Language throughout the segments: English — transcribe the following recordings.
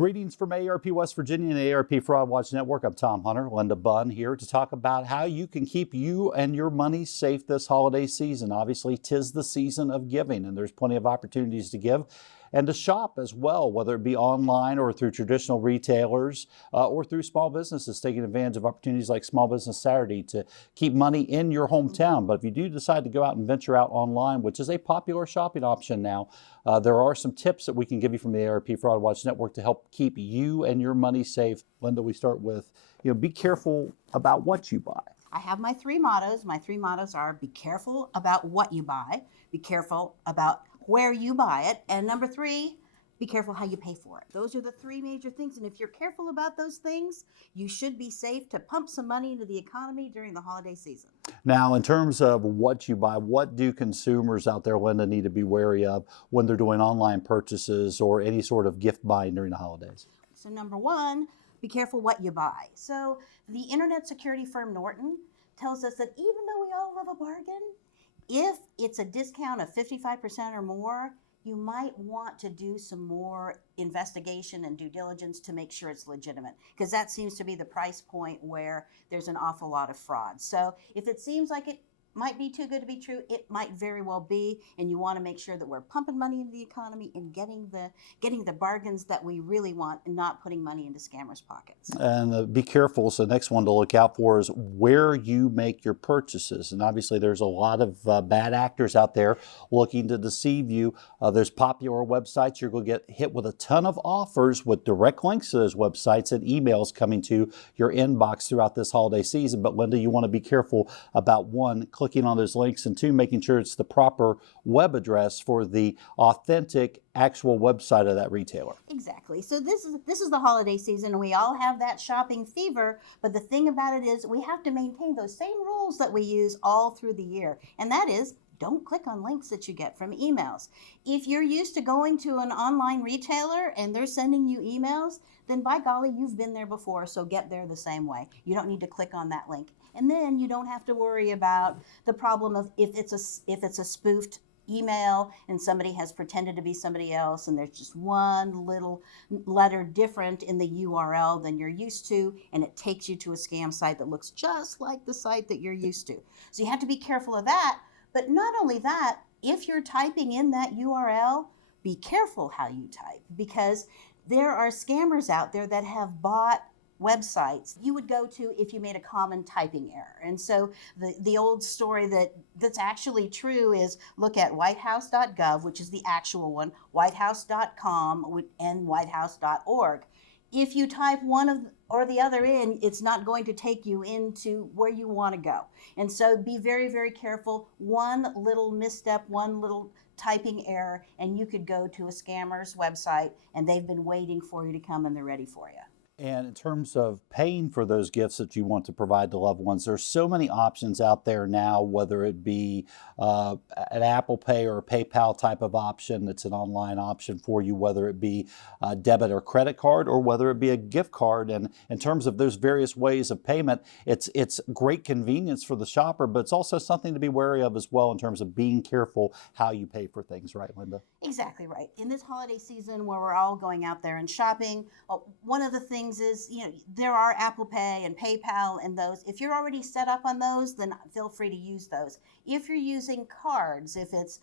Greetings from AARP West Virginia and AARP Fraud Watch Network. I'm Tom Hunter, Linda Bunn here to talk about how you can keep you and your money safe this holiday season. Obviously, 'tis the season of giving, and there's plenty of opportunities to give and to shop as well, whether it be online or through traditional retailers or through small businesses taking advantage of opportunities like Small Business Saturday to keep money in your hometown. But if you do decide to go out and venture out online, which is a popular shopping option now, there are some tips that we can give you from the AARP Fraud Watch Network to help keep you and your money safe. Linda, we start with, be careful about what you buy. I have my three mottos. My three mottos are: be careful about what you buy, be careful about where you buy it, and number three, be careful how you pay for it. Those are the three major things, and if you're careful about those things, you should be safe to pump some money into the economy during the holiday season. Now, in terms of what you buy, what do consumers out there, Linda, need to be wary of when they're doing online purchases or any sort of gift buying during the holidays? So number one, be careful what you buy. So the internet security firm Norton tells us that even though we all love a bargain, if it's a discount of 55% or more, you might want to do some more investigation and due diligence to make sure it's legitimate, because that seems to be the price point where there's an awful lot of fraud. So if it seems like it might be too good to be true, it might very well be, and you want to make sure that we're pumping money into the economy and getting the bargains that we really want and not putting money into scammers' pockets. And be careful. So the next one to look out for is where you make your purchases. And obviously there's a lot of bad actors out there looking to deceive you. There's popular websites. You're going to get hit with a ton of offers with direct links to those websites and emails coming to your inbox throughout this holiday season. But Linda, you want to be careful about one, clicking on those links, and two, making sure it's the proper web address for the authentic actual website of that retailer. Exactly. So this is the holiday season, and we all have that shopping fever, but the thing about it is we have to maintain those same rules that we use all through the year, and that is, don't click on links that you get from emails. If you're used to going to an online retailer and they're sending you emails, then by golly, you've been there before, so get there the same way. You don't need to click on that link. And then you don't have to worry about the problem of if it's a spoofed email and somebody has pretended to be somebody else and there's just one little letter different in the URL than you're used to, and it takes you to a scam site that looks just like the site that you're used to. So you have to be careful of that. But not only that, if you're typing in that URL, be careful how you type, because there are scammers out there that have bought websites you would go to if you made a common typing error. And so the old story that's actually true is look at whitehouse.gov, which is the actual one, whitehouse.com, and whitehouse.org. If you type one or the other in, it's not going to take you into where you want to go. And so be very, very careful. One little misstep, one little typing error, and you could go to a scammer's website and they've been waiting for you to come and they're ready for you. And in terms of paying for those gifts that you want to provide to loved ones, there's so many options out there now, whether it be an Apple Pay or a PayPal type of option that's an online option for you, whether it be a debit or credit card, or whether it be a gift card. And in terms of those various ways of payment, it's great convenience for the shopper, but it's also something to be wary of as well in terms of being careful how you pay for things, right, Linda? Exactly right. In this holiday season where we're all going out there and shopping, one of the things is, there are Apple Pay and PayPal and those. If you're already set up on those, then feel free to use those. If you're using cards, if it's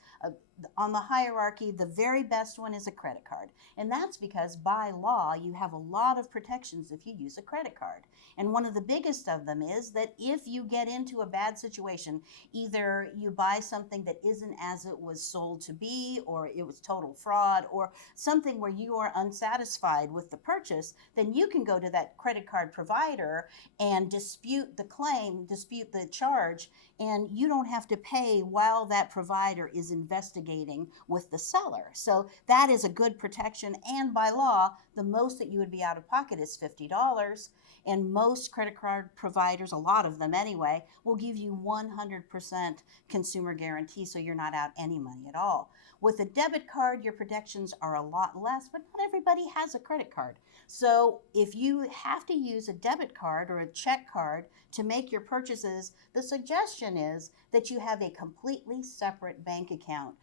on the hierarchy, the very best one is a credit card. And that's because by law, you have a lot of protections if you use a credit card. And one of the biggest of them is that if you get into a bad situation, either you buy something that isn't as it was sold to be, or it was total fraud, or something where you are unsatisfied with the purchase, then you can go to that credit card provider and dispute the claim, dispute the charge, and you don't have to pay while that provider is investigating with the seller. So that is a good protection, and by law, the most that you would be out of pocket is $50, and most credit card providers, a lot of them anyway, will give you 100% consumer guarantee, so you're not out any money at all. With a debit card, your protections are a lot less, but not everybody has a credit card. So if you have to use a debit card or a check card to make your purchases, the suggestion is that you have a completely separate bank account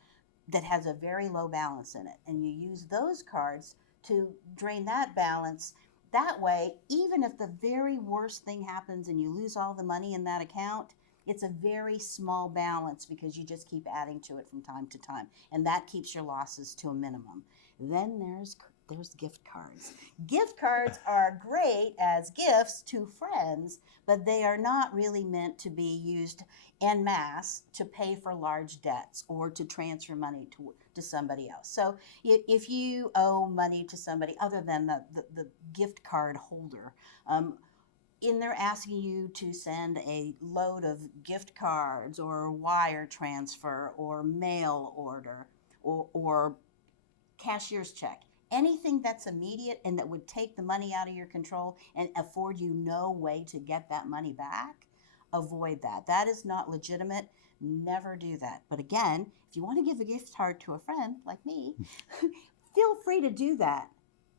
that has a very low balance in it, and you use those cards to drain that balance. That way, even if the very worst thing happens and you lose all the money in that account, it's a very small balance because you just keep adding to it from time to time. And that keeps your losses to a minimum. Then there's gift cards. Gift cards are great as gifts to friends, but they are not really meant to be used en masse to pay for large debts or to transfer money to somebody else. So if you owe money to somebody other than the gift card holder, and they're asking you to send a load of gift cards or wire transfer or mail order or cashier's check, anything that's immediate and that would take the money out of your control and afford you no way to get that money back, avoid that. That is not legitimate. Never do that. But again, if you want to give a gift card to a friend like me, feel free to do that.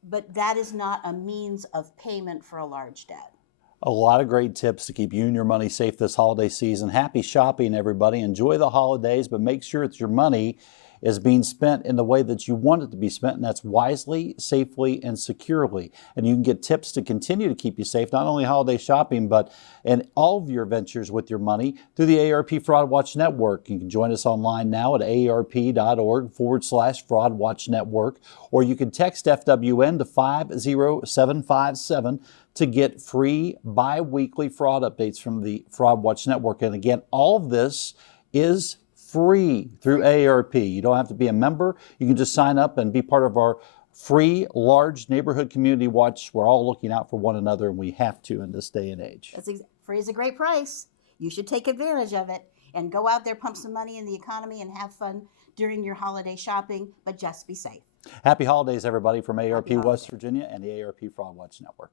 But that is not a means of payment for a large debt. A lot of great tips to keep you and your money safe this holiday season. Happy shopping, everybody. Enjoy the holidays, but make sure that your money is being spent in the way that you want it to be spent, and that's wisely, safely, and securely. And you can get tips to continue to keep you safe, not only holiday shopping, but in all of your ventures with your money through the AARP Fraud Watch Network. You can join us online now at aarp.org/Fraud Watch Network, or you can text FWN to 50757 to get free bi-weekly fraud updates from the Fraud Watch Network. And again, all of this is free through AARP. You don't have to be a member. You can just sign up and be part of our free, large neighborhood community watch. We're all looking out for one another, and we have to in this day and age. Free is a great price. You should take advantage of it and go out there, pump some money in the economy, and have fun during your holiday shopping, but just be safe. Happy holidays, everybody, from AARP West Virginia and the AARP Fraud Watch Network.